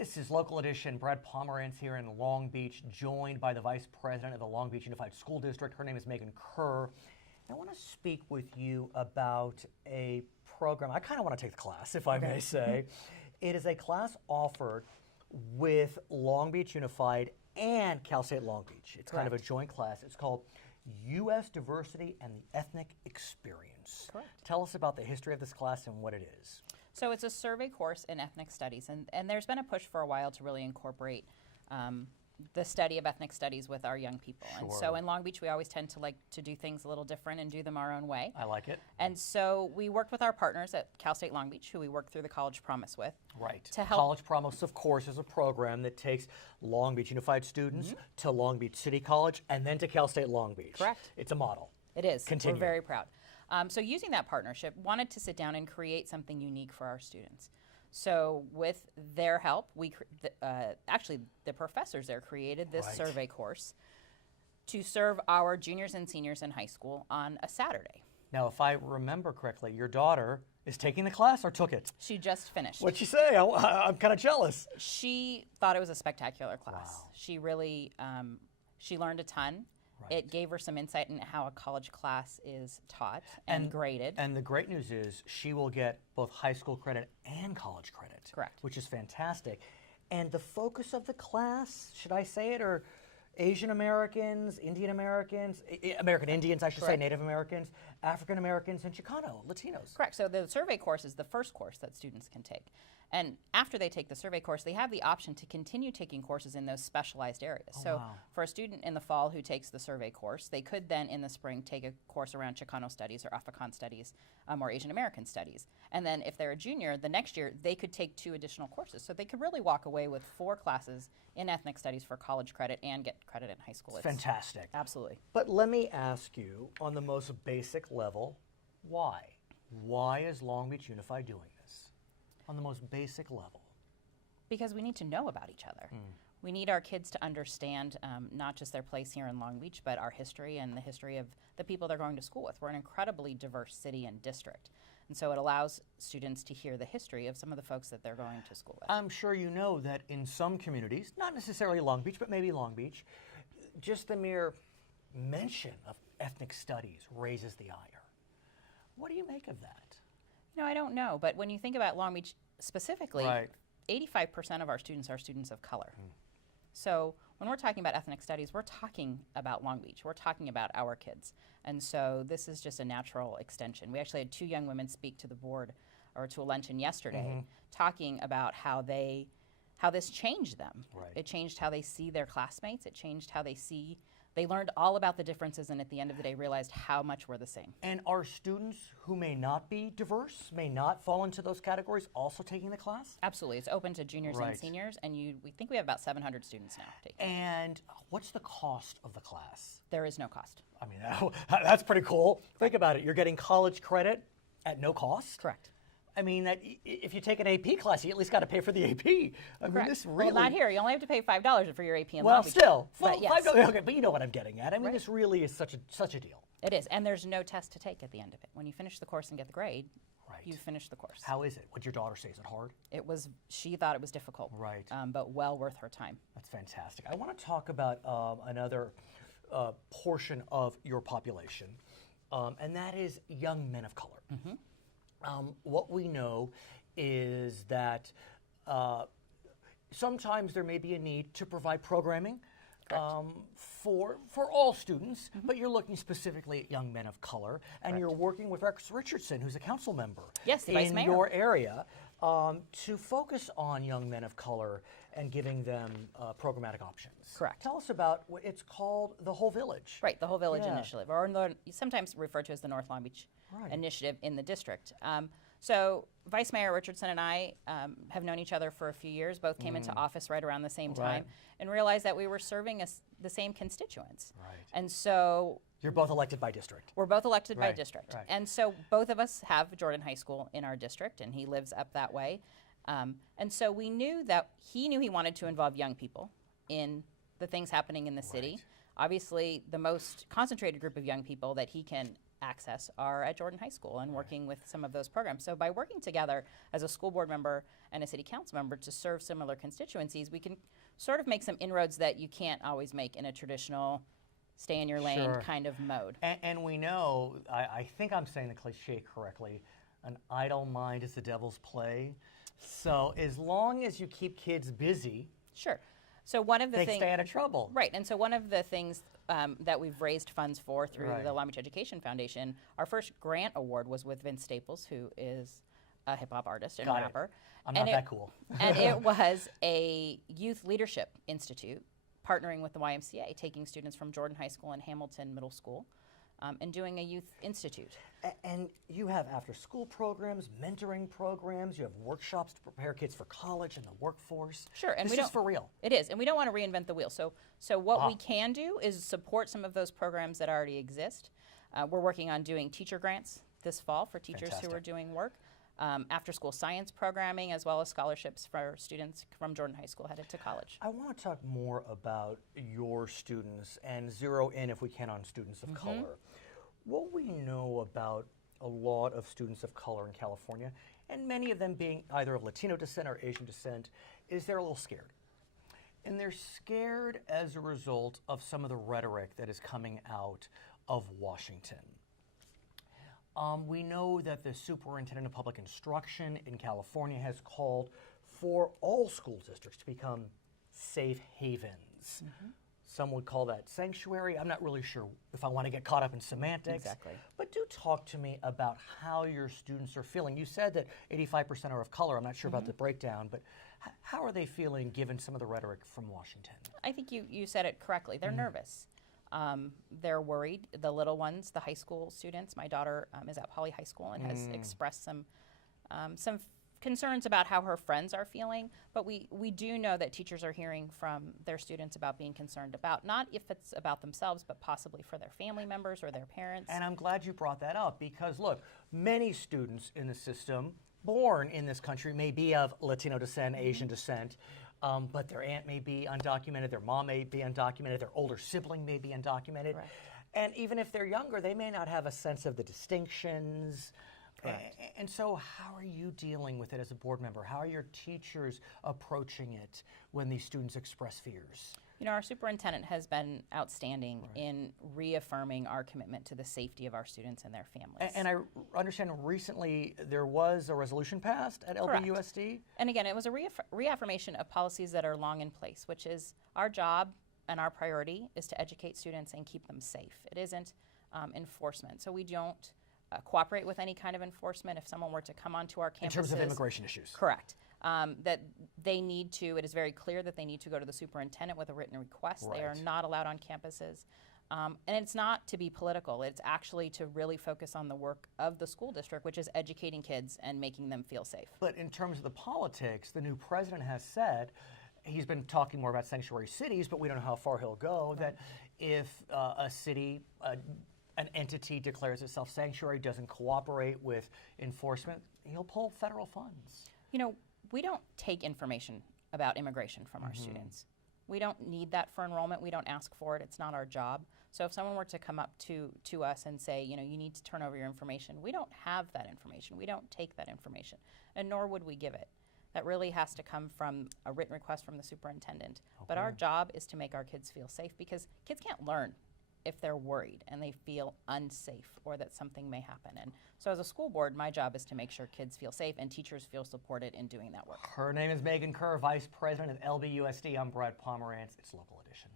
This is Local Edition. Brad Pomerance here in Long Beach, joined by the Vice President of the Long Beach Unified School District. Her name is Kerr. I want to speak with you about a program. I kind of want to take the class, if I may say. It is a class offered with Long Beach Unified and Cal State Long Beach. It's kind of a joint class. It's called U.S. Diversity and the Ethnic Experience. Correct. Tell us about the history of this class and what it is. So it's a survey course in ethnic studies, and there's been a push for a while to really incorporate the study of ethnic studies with our young people. Sure. And so in Long Beach, we always tend to like to do things a little different and do them our own way. I like it. And so we worked with our partners at Cal State Long Beach, who we worked through the College Promise with. Right. To help. College Promise, of course, is a program that takes Long Beach Unified students to Long Beach City College and then to Cal State Long Beach. Correct. It's a model. It is. Continue. We're very proud. So using that partnership, wanted to sit down and create something unique for our students. So with their help, we actually the professors there created this survey course to serve our juniors and seniors in high school on a Saturday. Now, if I remember correctly, your daughter is taking the class or took it? She just finished. What'd she say? I'm kind of jealous. She thought it was a spectacular class. Wow. She really, she learned a ton. Right. It gave her some insight into how a college class is taught and graded. And the great news is she will get both high school credit and college credit. Correct. Which is fantastic. And the focus of the class, should I say it, or Asian Americans, Indian Americans, American Indians, I should say, Native Americans, African Americans, and Chicano, Latinos. Correct. So the survey course is the first course that students can take. And after they take the survey course, they have the option to continue taking courses in those specialized areas. So for a student in the fall who takes the survey course, they could then in the spring take a course around Chicano studies or African studies or Asian American studies. And then if they're a junior, the next year they could take 2 additional courses. So they could really walk away with 4 classes in ethnic studies for college credit and get credit in high school. It's fantastic. Absolutely. But let me ask you, on the most basic level, why? Why is Long Beach Unified doing this? On the most basic level. Because we need to know about each other. We need our kids to understand not just their place here in Long Beach, but our history and the history of the people they're going to school with. We're an incredibly diverse city and district. And so it allows students to hear the history of some of the folks that they're going to school with. I'm sure you know that in some communities, not necessarily Long Beach, but maybe Long Beach, just the mere mention of ethnic studies raises the ire. What do you make of that? You know, I don't know, but when you think about Long Beach specifically, 85% of our students are students of color. So when we're talking about ethnic studies, we're talking about Long Beach. We're talking about our kids. And so this is just a natural extension. We actually had 2 young women speak to the board or to a luncheon yesterday talking about how this changed them. It changed how they see their classmates. It changed how they learned all about the differences and at the end of the day realized how much we're the same. And are students who may not be diverse, may not fall into those categories, also taking the class? Absolutely. It's open to juniors and seniors, and we think we have about 700 students now taking it. And what's the cost of the class? There is no cost. I mean, that's pretty cool. Think about it. You're getting college credit at no cost? Correct. I mean, if you take an AP class, you at least got to pay for the AP. I mean, this really... Well, not here. You only have to pay $5 for your AP in Well, Long Beach. still. But yes. $5, okay, but you know what I'm getting at. I mean, this really is such a deal. It is, and there's no test to take at the end of it. When you finish the course and get the grade, you finish the course. How is it? What'd your daughter say? Is it hard? She thought it was difficult. Right. But well worth her time. That's fantastic. I want to talk about another portion of your population, and that is young men of color. What we know is that sometimes there may be a need to provide programming for all students, but you're looking specifically at young men of color, and you're working with Rex Richardson, who's a council member Vice Mayor. in your area, to focus on young men of color and giving them programmatic options. Correct. Tell us about what it's called, the Whole Village. Right, the Whole Village Initiative, or sometimes referred to as the North Long Beach Initiative in the district. So Vice Mayor Richardson and I have known each other for a few years, both came into office right around the same time, and realized that we were serving the same constituents. And so... You're both elected by district. We're both elected by district. And so both of us have Jordan High School in our district, and he lives up that way. And so we knew that he knew he wanted to involve young people in the things happening in the city. Obviously, the most concentrated group of young people that he can access are at Jordan High School and working with some of those programs. So by working together as a school board member and a city council member to serve similar constituencies, we can sort of make some inroads that you can't always make in a traditional stay in your lane kind of mode. And we know, I think I'm saying the cliche correctly, an idle mind is the devil's play. So as long as you keep kids busy, sure. So one of the they things, stay out of trouble. Right, and so one of the things that we've raised funds for through the Long Beach Education Foundation, our first grant award was with Vince Staples, who is a hip hop artist and rapper. I'm not that cool. And it was a youth leadership institute partnering with the YMCA, taking students from Jordan High School and Hamilton Middle School and doing a youth institute. And you have after-school programs, mentoring programs, you have workshops to prepare kids for college and the workforce. Sure, and this is for real. It is, and we don't want to reinvent the wheel. So what we can do is support some of those programs that already exist. We're working on doing teacher grants this fall for teachers who are doing work. After-school science programming, as well as scholarships for students from Jordan High School headed to college. I want to talk more about your students and zero in, if we can, on students of color. What we know about a lot of students of color in California, and many of them being either of Latino descent or Asian descent, is they're a little scared. And they're scared as a result of some of the rhetoric that is coming out of Washington. We know that the Superintendent of Public Instruction in California has called for all school districts to become safe havens. Some would call that sanctuary. I'm not really sure if I want to get caught up in semantics. Exactly. But do talk to me about how your students are feeling. You said that 85% are of color. I'm not sure about the breakdown, but how are they feeling given some of the rhetoric from Washington? I think you said it correctly. They're nervous. They're worried. The little ones, the high school students, my daughter is at Poly High School and has expressed some concerns about how her friends are feeling, but we do know that teachers are hearing from their students about being concerned about, not if it's about themselves, but possibly for their family members or their parents. And I'm glad you brought that up because, look, many students in the system born in this country may be of Latino descent, Asian descent, but their aunt may be undocumented, their mom may be undocumented, their older sibling may be undocumented. Right. And even if they're younger, they may not have a sense of the distinctions. And so how are you dealing with it as a board member? How are your teachers approaching it when these students express fears? You know, our superintendent has been outstanding in reaffirming our commitment to the safety of our students and their families. And I understand recently there was a resolution passed at LBUSD? And again, it was a reaffirmation of policies that are long in place, which is our job and our priority is to educate students and keep them safe. It isn't enforcement. So we don't cooperate with any kind of enforcement if someone were to come onto our campuses. In terms of immigration issues. Correct. That they need to, it is very clear that they need to go to the superintendent with a written request. They are not allowed on campuses. And it's not to be political. It's actually to really focus on the work of the school district, which is educating kids and making them feel safe. But in terms of the politics, the new president has said, he's been talking more about sanctuary cities, but we don't know how far he'll go, that if a city, an entity declares itself sanctuary, doesn't cooperate with enforcement, he'll pull federal funds. You know, we don't take information about immigration from our students. We don't need that for enrollment. We don't ask for it. It's not our job. So if someone were to come up to us and say, you know, you need to turn over your information, we don't have that information. We don't take that information, and nor would we give it. That really has to come from a written request from the superintendent. But our job is to make our kids feel safe, because kids can't learn if they're worried and they feel unsafe or that something may happen. And so as a school board, my job is to make sure kids feel safe and teachers feel supported in doing that work. Her name is Megan Kerr, Vice President of LBUSD. I'm Brad Pomerance. It's Local Edition.